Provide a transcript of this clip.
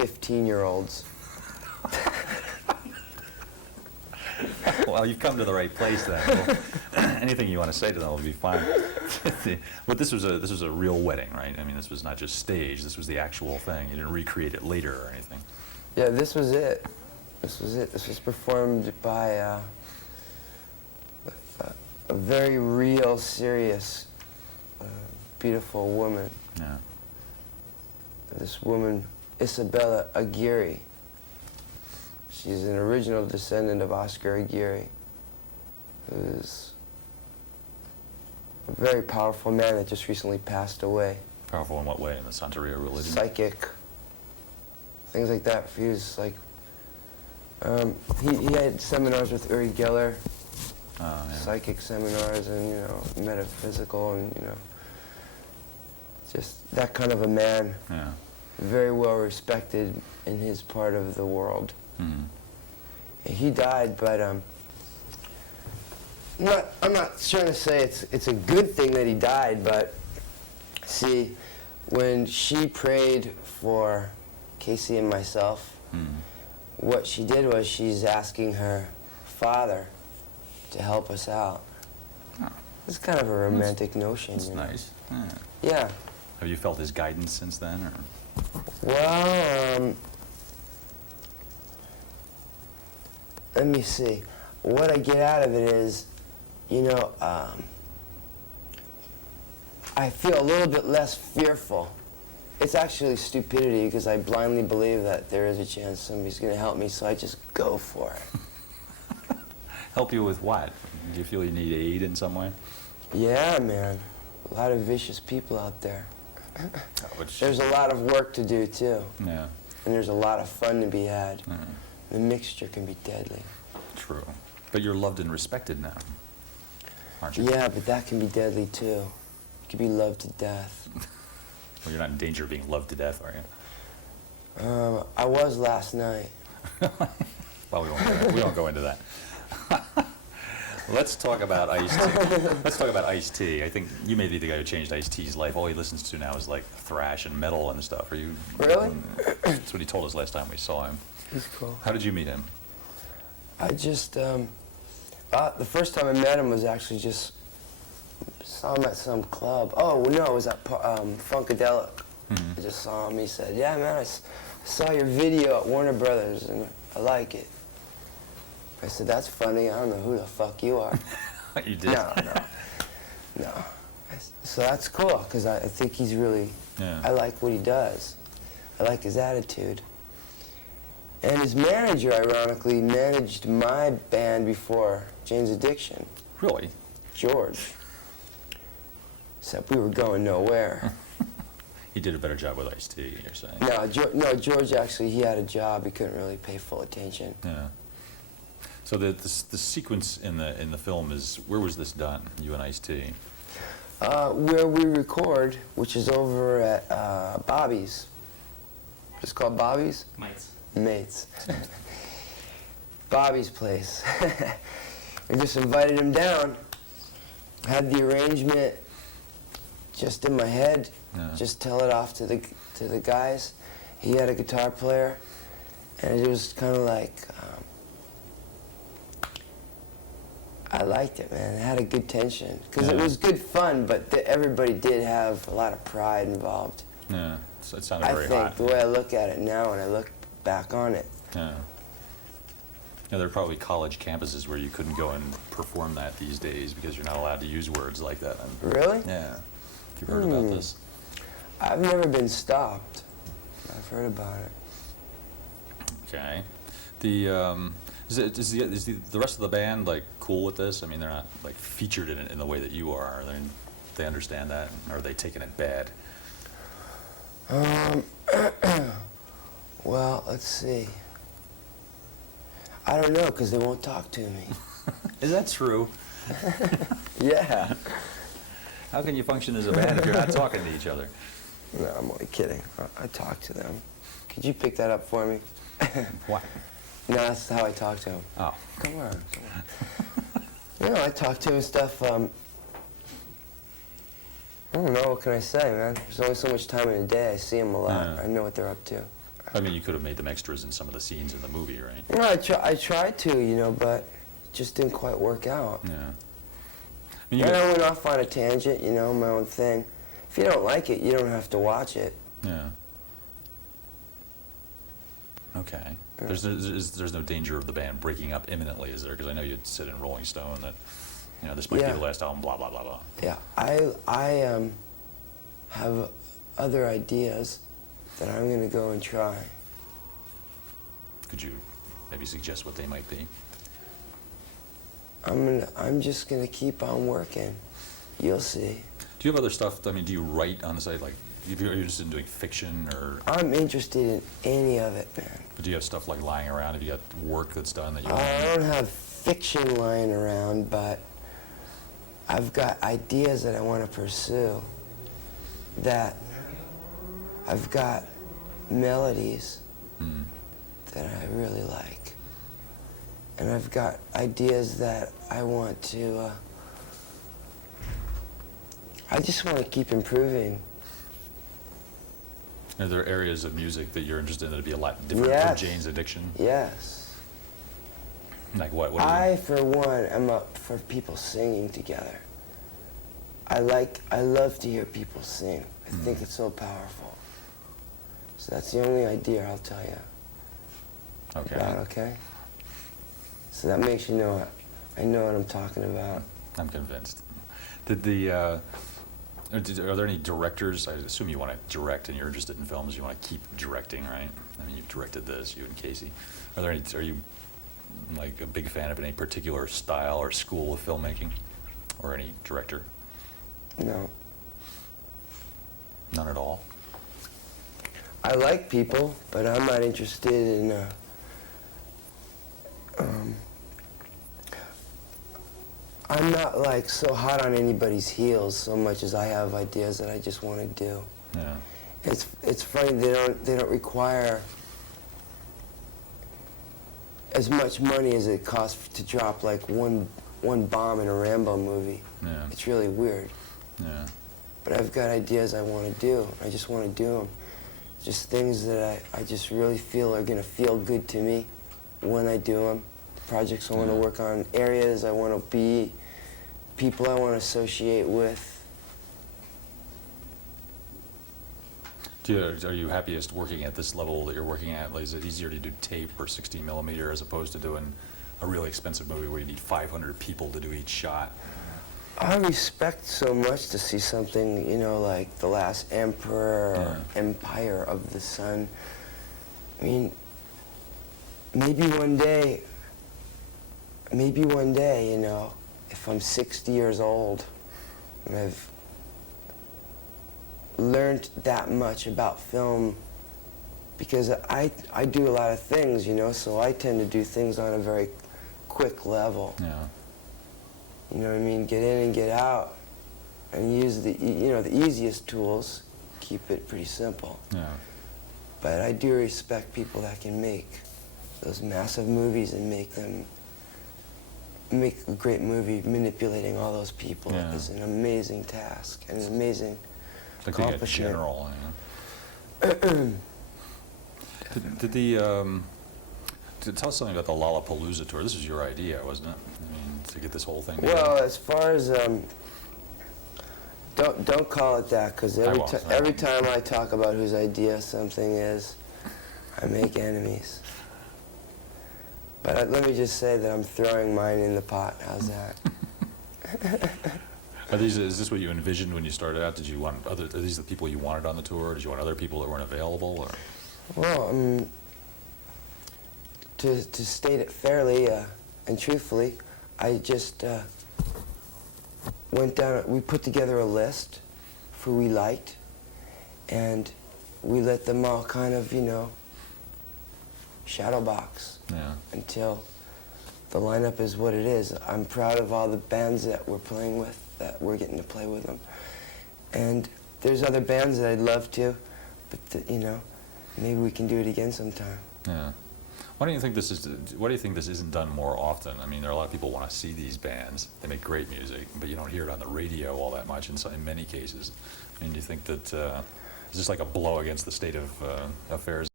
15-year-olds. Well, you've come to the right place then. Well, anything you want to say to them will be fine. But this was a real wedding, right? I mean, this was not just staged. This was the actual thing. You didn't recreate it later or anything. Yeah, this was it. This was it. This was performed by a very real, serious, beautiful woman. Yeah. This woman, Isabella Aguirre. She's an original descendant of Oscar Aguirre, who's a very powerful man that just recently passed away. Powerful in what way? In the Santeria religion? Psychic, things like that. He was like, he had seminars with Uri Geller, yeah. psychic seminars, and you know, metaphysical, and you know, just that kind of a man. Yeah. Very well respected in his part of the world. Mm-hmm. He died, but I'm not trying to say it's a good thing that he died, but see, when she prayed for Casey and myself, what she did was she's asking her father to help us out. Oh. It's kind of a romantic notion. That's nice. Yeah. Yeah. Have you felt his guidance since then, or? Well, let me see. What I get out of it is, you know, I feel a little bit less fearful. It's actually stupidity because I blindly believe that there is a chance somebody's going to help me, so I just go for it. Help you with what? Do you feel you need aid in some way? Yeah, man. A lot of vicious people out there. Which, There's a lot of work to do, too. yeah. And there's a lot of fun to be had. Mm. The mixture can be deadly. True. But you're loved and respected now, aren't you? Yeah, but that can be deadly, too. You can be loved to death. Well, you're not in danger of being loved to death, are you? I was last night. Well, we won't go into that. Let's talk about Ice-T. Let's talk about Ice-T. I think you may be the guy who changed Ice-T's life. All he listens to now is like thrash and metal and stuff. Are you? Really? That's what he told us last time we saw him. He's cool. How did you meet him? I just, the first time I met him was actually just, saw him at some club. Oh, no, it was at Funkadelic. Mm-hmm. I just saw him. He said, yeah, man, I saw your video at Warner Brothers, and I like it. I said, that's funny. I don't know who the fuck you are. You did? No. So that's cool, because I think he's really, Yeah. I like what he does. I like his attitude. And his manager, ironically, managed my band before Jane's Addiction. Really? George. Except we were going nowhere. He did a better job with Ice-T, you're saying? No, George actually, he had a job. He couldn't really pay full attention. Yeah. So the sequence in the film is, where was this done, you and Ice-T? Where we record, which is over at Bobby's. It's called Bobby's? Mates. Bobby's place. We just invited him down. Had the arrangement just in my head. Yeah. Just tell it off to the guys. He had a guitar player, and it was kind of like I liked it, man. It had a good tension because it was good fun, but everybody did have a lot of pride involved. Yeah, so it sounded very hot. I think the way I look at it now, and I look back on it. Yeah. Yeah, there are probably college campuses where you couldn't go and perform that these days because you're not allowed to use words like that. Really? Yeah. You've heard about this? I've never been stopped. I've heard about it. Okay. Is the rest of the band like cool with this? I mean, they're not like featured in it in the way that you are. They understand that, or are they taking it bad? Well, let's see. I don't know, because they won't talk to me. Is that true? Yeah. How can you function as a band if you're not talking to each other? No, I'm only kidding. I talk to them. Could you pick that up for me? What? No, that's how I talk to them. Oh. Come on. No, I talk to them and stuff. I don't know, what can I say, man? There's only so much time in a day. I see them a lot. Yeah. I know what they're up to. I mean, you could have made them extras in some of the scenes in the movie, right? No, I tried to, you know, but it just didn't quite work out. Yeah. I mean, And I went off on a tangent, you know, my own thing. If you don't like it, you don't have to watch it. yeah. Okay. There's no danger of the band breaking up imminently, is there? Because I know you'd said in Rolling Stone that, you know, this might be Yeah. the last album, blah, blah, blah, blah. Yeah, I have other ideas that I'm going to go and try. Could you maybe suggest what they might be? I'm just going to keep on working. You'll see. Do you have other stuff? I mean, do you write on the side? Like, are you interested in doing fiction, or I'm interested in any of it, man. but do you have stuff like lying around? Have you got work that's done that you? I don't have fiction lying around, but I've got ideas that I want to pursue. That I've got melodies that I really like. And I've got ideas that I want to, I just want to keep improving. Are there areas of music that you're interested in that'd be a lot different from Yes. Jane's Addiction? Yes. Like what? What I, for one, am up for people singing together. I love to hear people sing. I think it's so powerful. So that's the only idea I'll tell you Okay. about, okay? So that makes you know I know what I'm talking about. I'm convinced. Are there any directors? I assume you want to direct, and you're interested in films. You want to keep directing, right? I mean, you've directed this, you and Casey. Are you like a big fan of any particular style or school of filmmaking, or any director? No. None at all. I like people, but I'm not interested in I'm not like so hot on anybody's heels so much as I have ideas that I just want to do. Yeah. It's funny, they don't require as much money as it costs to drop like one bomb in a Rambo movie. Yeah. It's really weird. Yeah. But I've got ideas I want to do. I just want to do them. Just things that I just really feel are going to feel good to me when I do them. Projects I want to work on, areas I want to be, people I want to associate with. Are you happiest working at this level that you're working at? Like, is it easier to do tape or 16 millimeter as opposed to doing a really expensive movie where you need 500 people to do each shot? I respect so much to see something, you know, like The Last Emperor or Empire of the Sun. I mean, maybe one day, you know, if I'm 60 years old and I've learned that much about film, because I do a lot of things, you know, so I tend to do things on a very quick level. Yeah. You know what I mean? Get in and get out, and use the easiest tools. Keep it pretty simple. Yeah. But I do respect people that can make those massive movies and make a great movie. Manipulating all those people is an amazing task and an amazing Like being a accomplishment. general, you know? Tell us something about the Lollapalooza tour. This was your idea, wasn't it? I mean, to get this whole thing together. Well, as far as don't call it that, because every time I talk about whose idea something is, I make enemies. But let me just say that I'm throwing mine in the pot. How's that? Is this what you envisioned when you started out? Did you want are these the people you wanted on the tour? Or did you want other people that weren't available? Or? Well, to state it fairly and truthfully, I just went down. We put together a list of who we liked, and we let them all kind of, you know, shadow box until the lineup is what it is. I'm proud of all the bands that we're playing with, that we're getting to play with them. And there's other bands that I'd love to, but you know, maybe we can do it again sometime. Yeah. Why do you think this isn't done more often? I mean, there are a lot of people who want to see these bands. They make great music, but you don't hear it on the radio all that much in many cases. I mean, do you think that is this like a blow against the state of affairs?